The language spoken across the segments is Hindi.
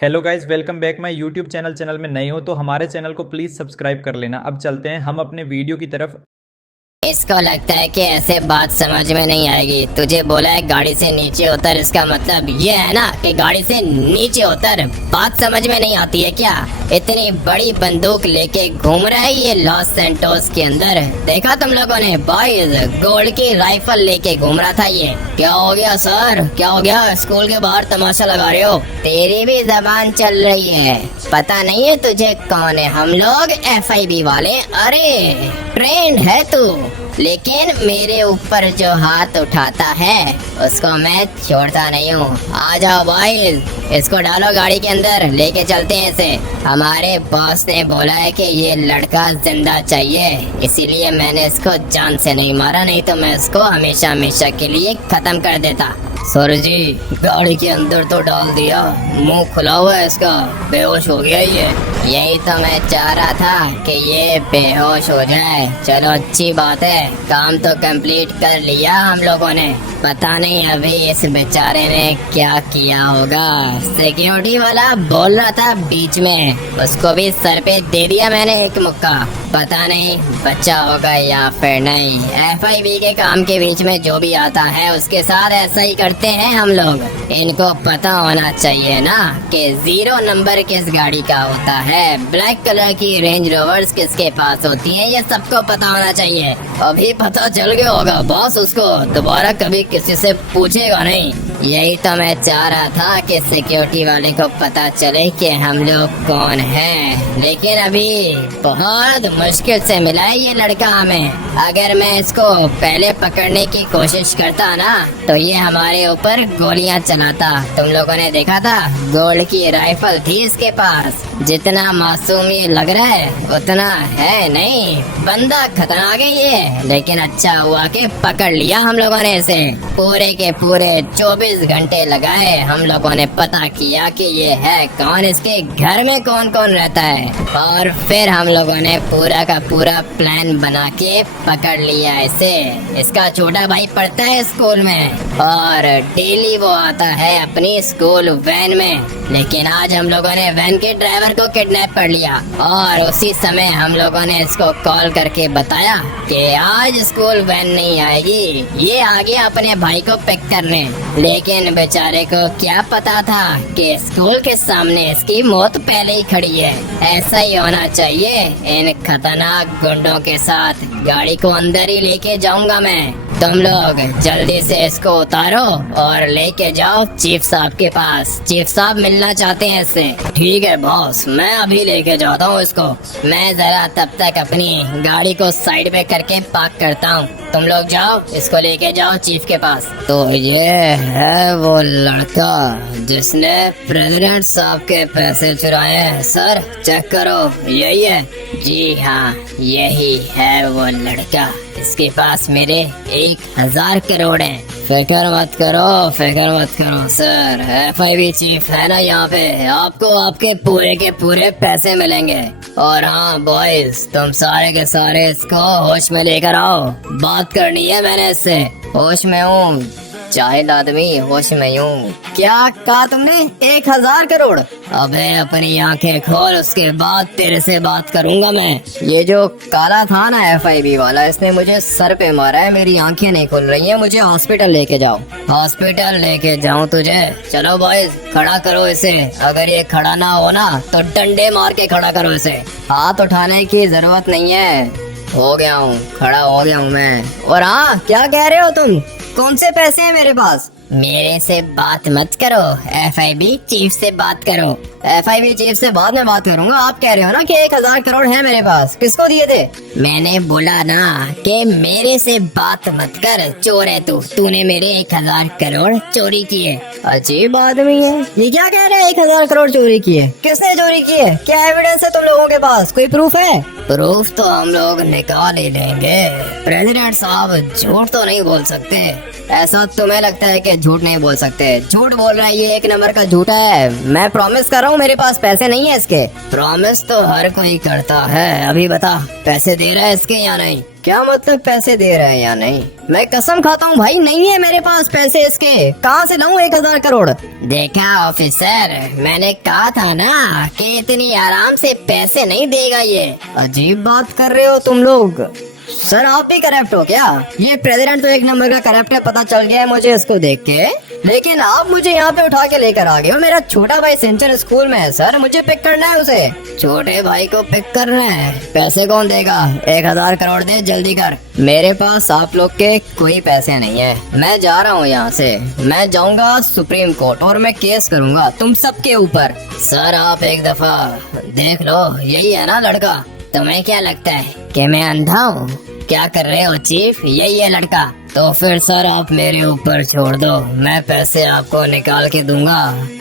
Hello guys, welcome back my YouTube channel में नए हो तो हमारे चैनल को प्लीज़ सब्सक्राइब कर लेना। अब चलते हैं हम अपने वीडियो की तरफ। इसको लगता है कि ऐसे बात समझ में नहीं आएगी। तुझे बोला है गाड़ी से नीचे उतर, इसका मतलब ये है ना कि गाड़ी से नीचे उतर। बात समझ में नहीं आती है क्या? इतनी बड़ी बंदूक लेके घूम रहा है ये लॉस सैंटोस के अंदर। देखा तुम लोगों ने बॉयज, गोल्ड की राइफल लेके घूम रहा था ये। क्या हो गया सर, क्या हो गया? स्कूल के बाहर तमाशा लगा रहे हो? तेरी भी जबान चल रही है। पता नहीं है तुझे कौन है? हम लोग FIB वाले। अरे ट्रेंड है तू, लेकिन मेरे ऊपर जो हाथ उठाता है उसको मैं छोड़ता नहीं हूँ। आ जाओ बॉयज, इसको डालो गाड़ी के अंदर, लेके चलते हैं इसे। हमारे बॉस ने बोला है कि ये लड़का जिंदा चाहिए, इसीलिए मैंने इसको जान से नहीं मारा, नहीं तो मैं इसको हमेशा हमेशा के लिए खत्म कर देता। सर जी, गाड़ी के अंदर तो डाल दिया, मुंह खुला हुआ है इसका, बेहोश हो गया ये। यही तो मैं चाह रहा था कि ये बेहोश हो जाए। चलो अच्छी बात है, काम तो कंप्लीट कर लिया हम लोगों ने। पता नहीं अभी इस बेचारे ने क्या किया होगा। सिक्योरिटी वाला बोल रहा था बीच में, उसको भी सर पे दे दिया मैंने एक मुक्का। पता नहीं बच्चा होगा या फिर नहीं। FIB के काम के बीच में जो भी आता है उसके साथ ऐसा ही करते हैं हम लोग। इनको पता होना चाहिए ना कि 0 नंबर किस गाड़ी का होता है, ब्लैक कलर की रेंज रोवर्स किसके पास होती है, ये सबको पता होना चाहिए। अभी पता चल गया होगा बॉस उसको, दोबारा कभी किसी से पूछेगा नहीं। यही तो मैं चाह रहा था कि सिक्योरिटी वाले को पता चले कि हम लोग कौन हैं, लेकिन अभी बहुत मुश्किल से मिला है ये लड़का हमें। अगर मैं इसको पहले पकड़ने की कोशिश करता ना तो ये हमारे ऊपर गोलियां चलाता। तुम लोगों ने देखा था, गोल्ड की राइफल थी इसके पास। जितना मासूम ये लग रहा है उतना है नहीं, बंदा खतरनाक है ये। लेकिन अच्छा हुआ कि पकड़ लिया हम लोगों ने इसे। पूरे के पूरे 24 घंटे लगाए हम लोगों ने पता किया कि ये है कौन, इसके घर में कौन कौन रहता है, और फिर हम लोगों ने पूरा का पूरा प्लान बना के पकड़ लिया इसे। इसका छोटा भाई पढ़ता है स्कूल में और डेली वो आता है अपनी स्कूल वैन में, लेकिन आज हम लोगों ने वैन के ड्राइवर को किडनैप कर लिया। और उसी समय हम लोगों ने इसको कॉल करके बताया कि आज स्कूल वैन नहीं आएगी, ये आ गया अपने भाई को पिक करने। लेकिन बेचारे को क्या पता था कि स्कूल के सामने इसकी मौत पहले ही खड़ी है। ऐसा ही होना चाहिए इन खतरनाक गुंडों के साथ। गाड़ी को अंदर ही लेके जाऊंगा मैं। तुम लोग जल्दी से इसको उतारो और लेके जाओ चीफ साहब के पास। चीफ साहब मिलना चाहते हैं इससे। ठीक है बॉस, मैं अभी लेके जाता हूँ इसको। मैं जरा तब तक अपनी गाड़ी को साइड में करके पार्क करता हूँ, तुम लोग जाओ इसको लेके जाओ चीफ के पास। तो ये है वो लड़का जिसने प्रेसिडेंट साहब के पैसे चुराए हैं सर, चेक करो, यही है। जी हाँ, यही है वो लड़का, इसके पास मेरे 1000 करोड़ हैं। फिक्र मत करो सर, FIB चीफ है ना यहाँ पे, आपको आपके पूरे के पूरे पैसे मिलेंगे। और हाँ बॉयज, तुम सारे के सारे इसको होश में लेकर आओ, बात करनी है मैंने इससे। होश में हूँ जाहिल आदमी, होश में हूँ। क्या कहा तुमने? 1000 करोड़? अबे अपनी आंखें खोल, उसके बाद तेरे से बात करूंगा मैं। ये जो काला था ना FIB वाला, इसने मुझे सर पे मारा है, मेरी आंखें नहीं खुल रही हैं, मुझे हॉस्पिटल लेके जाओ। हॉस्पिटल लेके जाऊं तुझे? चलो बॉयज, खड़ा करो इसे। अगर ये खड़ा ना हो ना तो डंडे मार के खड़ा करो इसे, हाथ उठाने की जरूरत नहीं है। हो गया हूँ, खड़ा हो गया हूँ मैं। और हाँ, क्या कह रहे हो तुम? कौन से पैसे हैं मेरे पास? मेरे से बात मत करो, FIB चीफ से बात करो। FIB चीफ से बाद में बात करूंगा। आप कह रहे हो ना कि 1000 करोड़ है मेरे पास, किसको दिए थे? मैंने बोला ना कि मेरे से बात मत कर, चोर है तू, तूने मेरे 1000 करोड़ चोरी किए। अजीब आदमी है ये, क्या कह रहे हैं 1000 करोड़ चोरी किए? किसने चोरी किए? क्या एविडेंस है तुम लोगों के पास? कोई प्रूफ है? प्रूफ तो हम लोग निकाल ही लेंगे। प्रेसिडेंट साहब झूठ तो नहीं बोल सकते। ऐसा तुम्हें लगता है कि झूठ नहीं बोल सकते? झूठ बोल रहा है ये, 1 नंबर का झूठा है। मैं प्रॉमिस कर रहा हूँ मेरे पास पैसे नहीं है इसके। प्रॉमिस तो हर कोई करता है। अभी बता, पैसे दे रहा है इसके या नहीं? क्या मतलब पैसे दे रहे हैं या नहीं? मैं कसम खाता हूँ भाई, नहीं है मेरे पास पैसे इसके। कहाँ से लाऊं 1000 करोड़? देखा ऑफिसर, मैंने कहा था ना कि इतनी आराम से पैसे नहीं देगा ये। अजीब बात कर रहे हो तुम लोग। सर आप भी करप्ट हो क्या? ये प्रेसिडेंट तो एक नंबर का करप्ट है, पता चल गया है मुझे इसको देख के। लेकिन आप मुझे यहाँ पे उठा के लेकर आ गए हो। मेरा छोटा भाई सेंचर स्कूल में है सर, मुझे पिक करना है उसे। छोटे भाई को पिक करना है? पैसे कौन देगा? 1000 करोड़ दे, जल्दी कर। मेरे पास आप लोग के कोई पैसे नहीं है। मैं जा रहा हूँ यहाँ से। मैं जाऊँगा सुप्रीम कोर्ट और मैं केस करूँगा तुम सबके ऊपर। सर आप एक दफा देख लो, यही है ना लड़का? तुम्हें क्या लगता है कि मैं अंधा हूँ? क्या कर रहे हो चीफ? यही है लड़का? तो फिर सर आप मेरे ऊपर छोड़ दो, मैं पैसे आपको निकाल के दूंगा।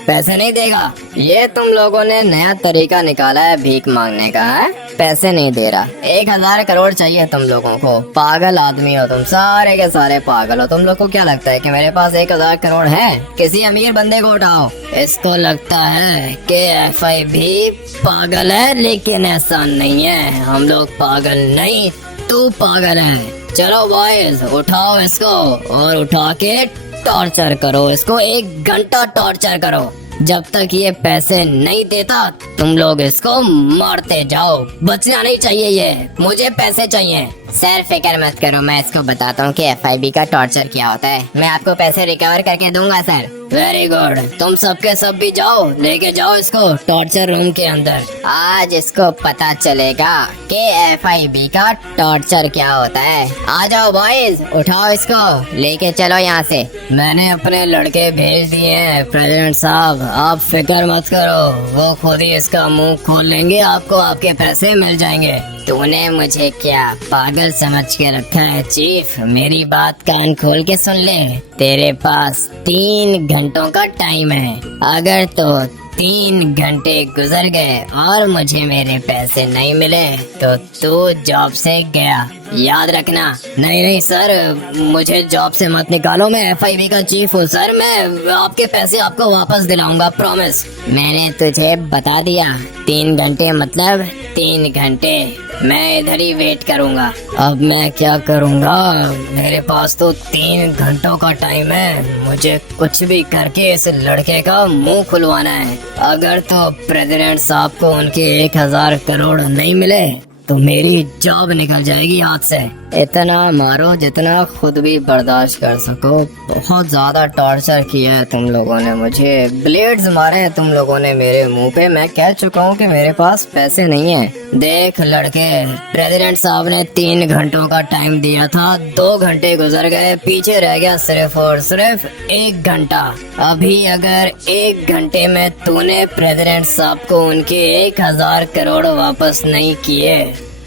पैसे नहीं देगा? ये तुम लोगों ने नया तरीका निकाला है भीख मांगने का है? पैसे नहीं दे रहा। 1000 करोड़ चाहिए तुम लोगों को। पागल आदमी हो तुम, सारे के सारे पागल हो। तुम लोग को क्या लगता है कि मेरे पास 1000 करोड़ है? किसी अमीर बंदे को उठाओ। इसको लगता है कि FIB पागल है, लेकिन ऐसा नहीं है। हम लोग पागल नहीं, तू पागल है। चलो बॉयज, उठाओ इसको और उठा के टॉर्चर करो इसको। 1 घंटा टॉर्चर करो। जब तक ये पैसे नहीं देता तुम लोग इसको मारते जाओ। बचना नहीं चाहिए ये, मुझे पैसे चाहिए। सर फिक्र मत करो, मैं इसको बताता हूँ कि FIB का टॉर्चर क्या होता है। मैं आपको पैसे रिकवर करके दूंगा सर। वेरी गुड, तुम सबके सब भी जाओ, लेके जाओ इसको टॉर्चर रूम के अंदर। आज इसको पता चलेगा कि FIB का टॉर्चर क्या होता है। आ जाओ बॉयज, उठाओ इसको, लेके चलो यहाँ से। मैंने अपने लड़के भेज दिए हैं प्रेसिडेंट साहब, आप फिक्र मत करो, वो खुद ही इसका मुंह खोल लेंगे, आपको आपके पैसे मिल जाएंगे। तूने मुझे क्या पागल समझ के रखा है चीफ? मेरी बात कान खोल के सुन ले। तेरे पास 3 घंटों का टाइम है। अगर तो 3 घंटे गुजर गए और मुझे मेरे पैसे नहीं मिले तो तू जॉब से गया, याद रखना। नहीं नहीं सर, मुझे जॉब से मत निकालो, मैं FIB का चीफ हूँ सर। मैं आपके पैसे आपको वापस दिलाऊंगा, प्रॉमिस। मैंने तुझे बता दिया, 3 घंटे मतलब 3 घंटे। मैं इधर ही वेट करूंगा। अब मैं क्या करूंगा? मेरे पास तो 3 घंटों का टाइम है। मुझे कुछ भी करके इस लड़के का मुंह खुलवाना है। अगर तो प्रेसिडेंट साहब को उनके 1000 करोड़ नहीं मिले तो मेरी जॉब निकल जाएगी हाथ से। इतना मारो जितना खुद भी बर्दाश्त कर सको। बहुत ज्यादा टॉर्चर किया है तुम लोगों ने मुझे, ब्लेड्स मारे हैं तुम लोगों ने मेरे मुंह पे। मैं कह चुका हूँ कि मेरे पास पैसे नहीं है। देख लड़के, प्रेसिडेंट साहब ने 3 घंटों का टाइम दिया था, 2 घंटे गुजर गए, पीछे रह गया सिर्फ और सिर्फ 1 घंटा। अभी अगर 1 घंटे में तूने प्रेसिडेंट साहब को उनके 1000 करोड़ वापस नहीं किए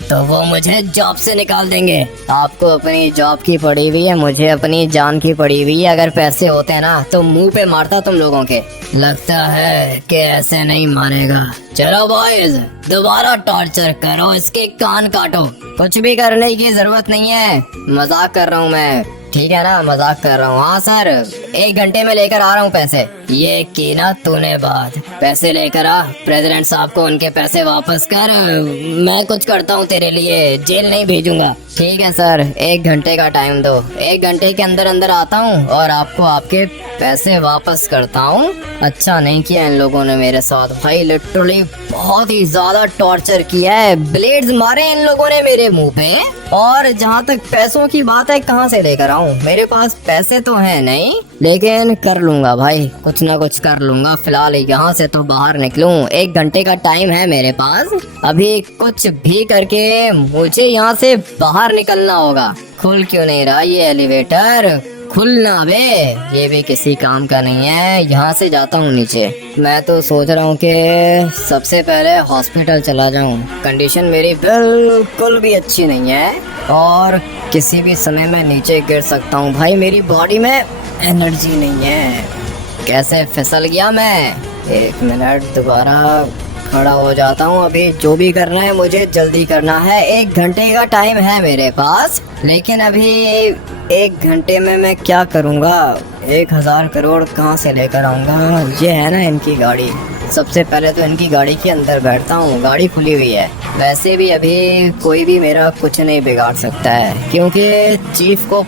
तो वो मुझे जॉब से निकाल देंगे। आपको अपनी जॉब की पड़ी हुई है, मुझे अपनी जान की पड़ी हुई है। अगर पैसे होते ना तो मुंह पे मारता तुम लोगों के। लगता है कि ऐसे नहीं मारेगा। चलो बॉयज, दोबारा टॉर्चर करो, इसके कान काटो। कुछ भी करने की जरूरत नहीं है, मजाक कर रहा हूँ मैं, ठीक है ना? मजाक कर रहा हूँ। हाँ सर, 1 घंटे में लेकर आ रहा हूँ पैसे। ये की ना तूने बात, पैसे लेकर आ, प्रेसिडेंट साहब को उनके पैसे वापस कर। मैं कुछ करता हूँ तेरे लिए, जेल नहीं भेजूंगा। ठीक है सर, 1 घंटे का टाइम दो, 1 घंटे के अंदर अंदर आता हूँ और आपको आपके पैसे वापस करता हूँ। अच्छा नहीं किया इन लोगों ने मेरे साथ भाई, लिटरली बहुत ही ज्यादा टॉर्चर किया है। ब्लेड्स मारे इन लोगों ने मेरे मुंह पे। और जहाँ तक पैसों की बात है, कहाँ से लेकर आऊँ? मेरे पास पैसे तो है नहीं, लेकिन कर लूंगा भाई, कुछ ना कुछ कर लूंगा। फिलहाल यहाँ से तो बाहर निकलूं, 1 घंटे का टाइम है मेरे पास। अभी कुछ भी करके मुझे यहाँ से बाहर निकलना होगा। खुल क्यों नहीं रहा ये एलिवेटर? खुलना बे, ये भी किसी काम का नहीं है। यहाँ से जाता हूँ नीचे। मैं तो सोच रहा हूँ कि सबसे पहले हॉस्पिटल चला जाऊँ। कंडीशन मेरी बिल्कुल भी अच्छी नहीं है और किसी भी समय मैं नीचे गिर सकता हूँ। भाई मेरी बॉडी में एनर्जी नहीं है। कैसे फिसल गया मैं? 1 मिनट, दोबारा खड़ा हो जाता हूँ। अभी जो भी करना है मुझे जल्दी करना है। 1 घंटे का टाइम है मेरे पास, लेकिन अभी 1 घंटे में मैं क्या करूँगा? 1000 करोड़ कहाँ से लेकर आऊँगा? ये है ना इनकी गाड़ी, सबसे पहले तो इनकी गाड़ी के अंदर बैठता हूँ। गाड़ी खुली हुई है, वैसे भी अभी कोई भी मेरा कुछ नहीं बिगाड़ सकता है क्योंकि चीफ को